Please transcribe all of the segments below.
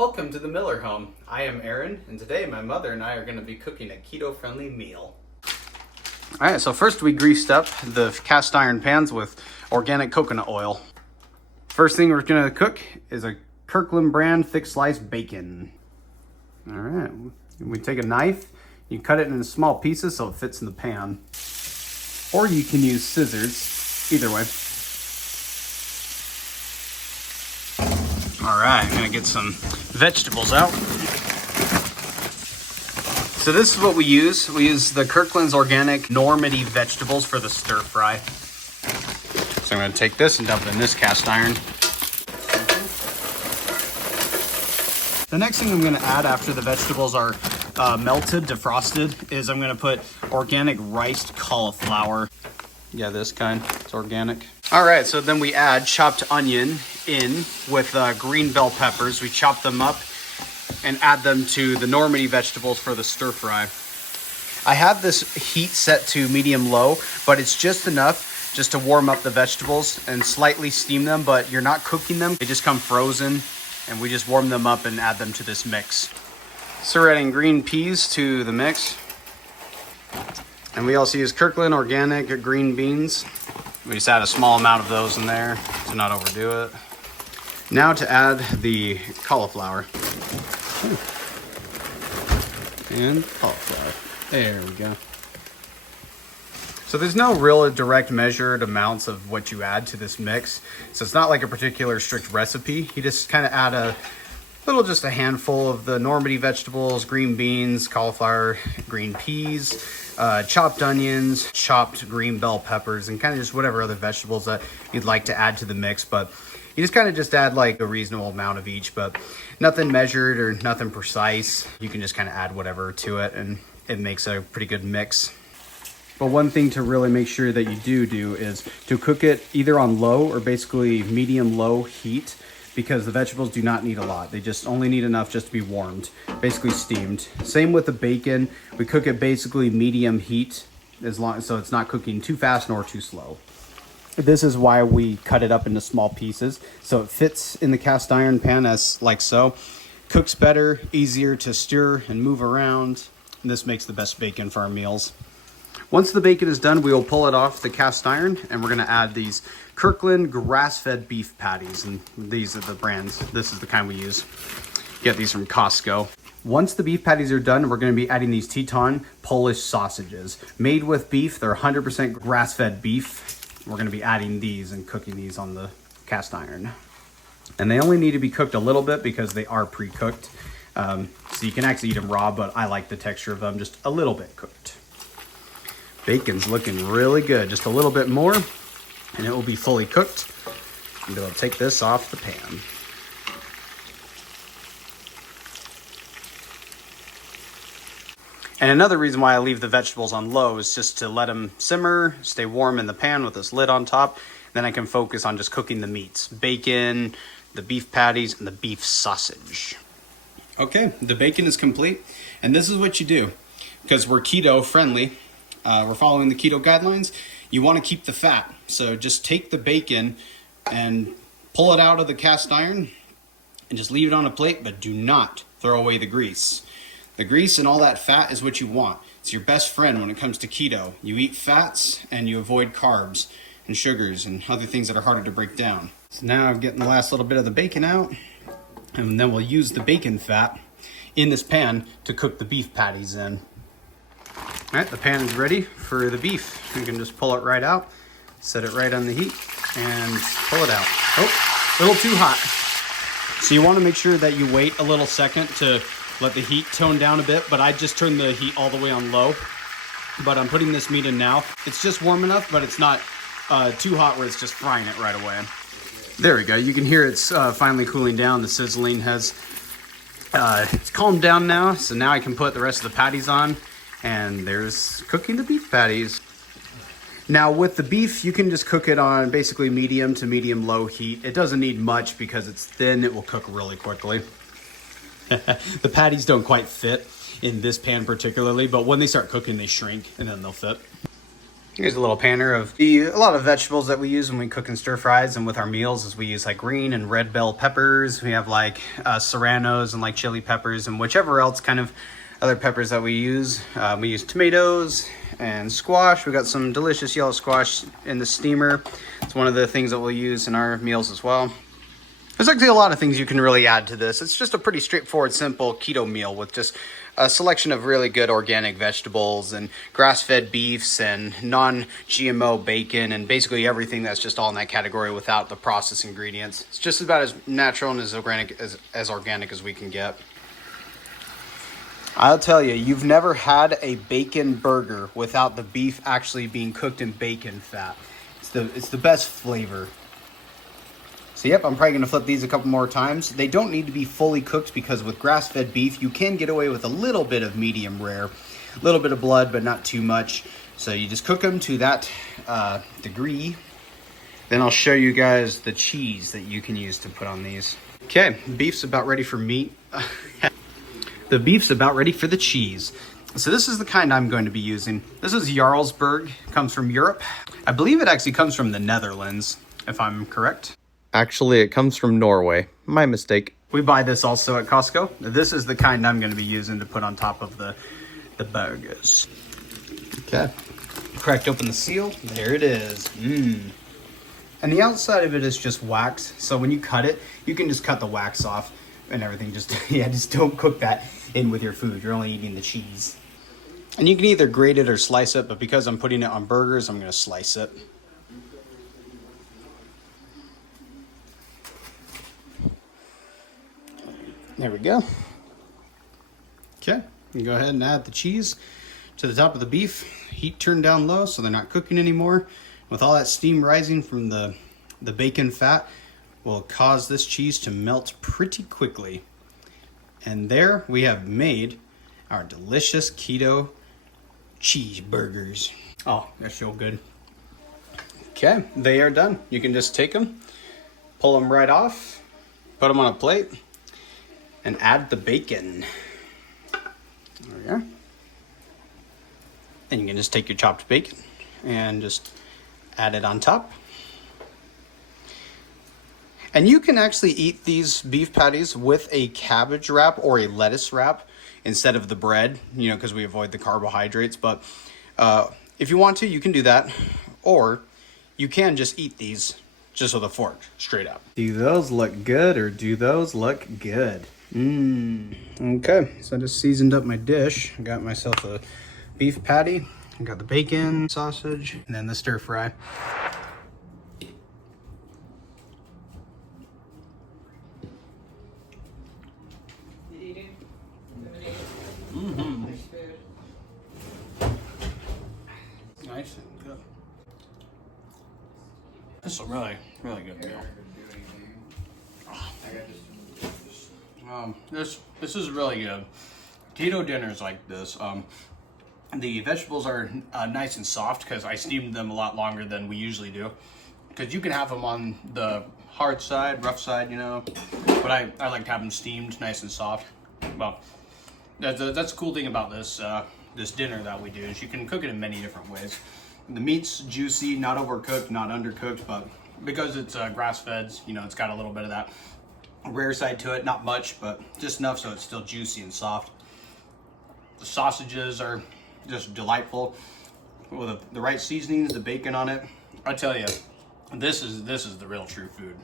Welcome to the Miller home. I am Aaron, and today my mother and I are going to be cooking a keto-friendly meal. Alright, so first we greased up the cast iron pans with organic coconut oil. First thing we're going to cook is a Kirkland brand thick sliced bacon. Alright, we take a knife, you cut it into small pieces so it fits in the pan. Or you can use scissors, either way. Alright, I'm going to get some vegetables out. So this is what we use. We use the Kirkland's organic Normandy vegetables for the stir fry. So I'm going to take this and dump it in this cast iron. The next thing I'm going to add after the vegetables are melted, defrosted, is I'm going to put organic riced cauliflower. Yeah, this kind. It's organic. All right, so then we add chopped onion in with green bell peppers. We chop them up and add them to the Normandy vegetables for the stir fry. I have this heat set to medium low, but it's just enough just to warm up the vegetables and slightly steam them, but you're not cooking them. They just come frozen, and we just warm them up and add them to this mix. So we're adding green peas to the mix. And we also use Kirkland organic green beans. We just add a small amount of those in there to not overdo it. Now to add the cauliflower. And cauliflower. There we go. So there's no real direct measured amounts of what you add to this mix. So it's not like a particular strict recipe. You just kind of add just a handful of the Normandy vegetables, green beans, cauliflower, green peas, chopped onions, chopped green bell peppers, and kind of just whatever other vegetables that you'd like to add to the mix. But you just kind of just add like a reasonable amount of each, but nothing measured or nothing precise. You can just kind of add whatever to it, and it makes a pretty good mix. But one thing to really make sure that you do is to cook it either on low or basically medium-low heat, because the vegetables do not need a lot. They just only need enough just to be warmed, basically steamed. Same with the bacon. We cook it basically medium heat, so it's not cooking too fast nor too slow. This is why we cut it up into small pieces, so it fits in the cast iron pan as like so. Cooks better, easier to stir and move around, and this makes the best bacon for our meals. Once the bacon is done, we will pull it off the cast iron, and we're going to add these Kirkland grass-fed beef patties, and these are the brands. This is the kind we use. Get these from Costco. Once the beef patties are done, we're going to be adding these Teton Polish sausages. Made with beef, they're 100% grass-fed beef. We're going to be adding these and cooking these on the cast iron. And they only need to be cooked a little bit because they are pre-cooked. So you can actually eat them raw, but I like the texture of them just a little bit cooked. Bacon's looking really good. Just a little bit more, and it will be fully cooked. And we'll take this off the pan. And another reason why I leave the vegetables on low is just to let them simmer, stay warm in the pan with this lid on top. Then I can focus on just cooking the meats. Bacon, the beef patties, and the beef sausage. Okay, the bacon is complete. And this is what you do. Because we're keto friendly, we're following the keto guidelines. You want to keep the fat. So just take the bacon and pull it out of the cast iron and just leave it on a plate, but do not throw away the grease. The grease and all that fat is what you want. It's your best friend when it comes to keto. You eat fats and you avoid carbs and sugars and other things that are harder to break down. So now I'm getting the last little bit of the bacon out, and then we'll use the bacon fat in this pan to cook the beef patties in. All right, the pan is ready for the beef. You can just pull it right out, set it right on the heat, and pull it out. Oh, a little too hot. So you want to make sure that you wait a little second to let the heat tone down a bit, but I just turned the heat all the way on low. But I'm putting this meat in now. It's just warm enough, but it's not too hot where it's just frying it right away. There we go. You can hear it's finally cooling down. The sizzling has it's calmed down now, so now I can put the rest of the patties on. And there's cooking the beef patties. Now with the beef, you can just cook it on basically medium to medium low heat. It doesn't need much because it's thin. It will cook really quickly. The patties don't quite fit in this pan particularly, but when they start cooking, they shrink and then they'll fit. Here's a little panner of a lot of vegetables that we use when we cook in stir fries and with our meals. Is we use like green and red bell peppers. We have like serranos and like chili peppers and whichever else kind of other peppers that we use. We use tomatoes and squash. We got some delicious yellow squash in the steamer. It's one of the things that we'll use in our meals as well. There's actually a lot of things you can really add to this. It's just a pretty straightforward, simple keto meal with just a selection of really good organic vegetables and grass-fed beefs and non-GMO bacon and basically everything that's just all in that category without the processed ingredients. It's just about as natural and as organic as we can get. I'll tell you, you've never had a bacon burger without the beef actually being cooked in bacon fat. It's the best flavor. So yep, I'm probably going to flip these a couple more times. They don't need to be fully cooked because with grass-fed beef, you can get away with a little bit of medium rare. A little bit of blood, but not too much. So you just cook them to that degree. Then I'll show you guys the cheese that you can use to put on these. Okay, beef's about ready for meat. The beef's about ready for the cheese. So this is the kind I'm going to be using. This is Jarlsberg, comes from Europe. I believe it actually comes from the Netherlands, if I'm correct. Actually, it comes from Norway. My mistake. We buy this also at Costco. This is the kind I'm going to be using to put on top of the burgers. Okay. Cracked open the seal. There it is. And the outside of it is just wax. So when you cut it, you can just cut the wax off and everything. Just don't cook that in with your food. You're only eating the cheese. And you can either grate it or slice it, but because I'm putting it on burgers, I'm going to slice it. There we go. Okay, you go ahead and add the cheese to the top of the beef. Heat turned down low so they're not cooking anymore. With all that steam rising from the bacon fat will cause this cheese to melt pretty quickly. And there we have made our delicious keto cheeseburgers. Oh, that's so good. Okay, they are done. You can just take them, pull them right off, put them on a plate, and add the bacon. There we go. And you can just take your chopped bacon and just add it on top. And you can actually eat these beef patties with a cabbage wrap or a lettuce wrap instead of the bread, because we avoid the carbohydrates. But if you want to, you can do that. Or you can just eat these just with a fork, straight up. Do those look good or do those look good? Okay, so I just seasoned up my dish. I got myself a beef patty. I got the bacon, sausage, and then the stir fry. Nice and good. This is a really, really good meal. This is really good. Keto dinners like this. The vegetables are nice and soft because I steamed them a lot longer than we usually do. Because you can have them on the hard side, rough side, But I like to have them steamed, nice and soft. Well, that's the cool thing about this this dinner that we do is you can cook it in many different ways. The meat's juicy, not overcooked, not undercooked, but because it's grass-fed, it's got a little bit of that rare side to it, not much, but just enough so it's still juicy and soft. The sausages are just delightful with the right seasonings, the bacon on it. I tell you, this is the real true food.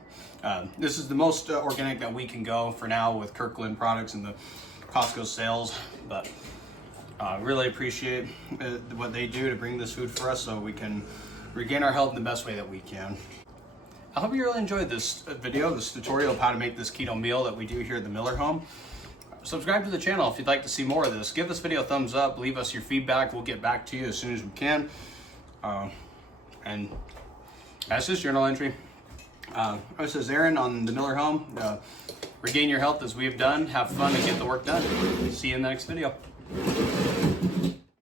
This is the most organic that we can go for now with Kirkland products and the Costco sales, but really appreciate what they do to bring this food for us so we can regain our health in the best way that we can. I hope you really enjoyed this video, this tutorial of how to make this keto meal that we do here at the Miller home. Subscribe to the channel if you'd like to see more of this. Give this video a thumbs up, leave us your feedback. We'll get back to you as soon as we can. And that's this journal entry. This is Aaron on the Miller home. Regain your health as we have done. Have fun and get the work done. See you in the next video.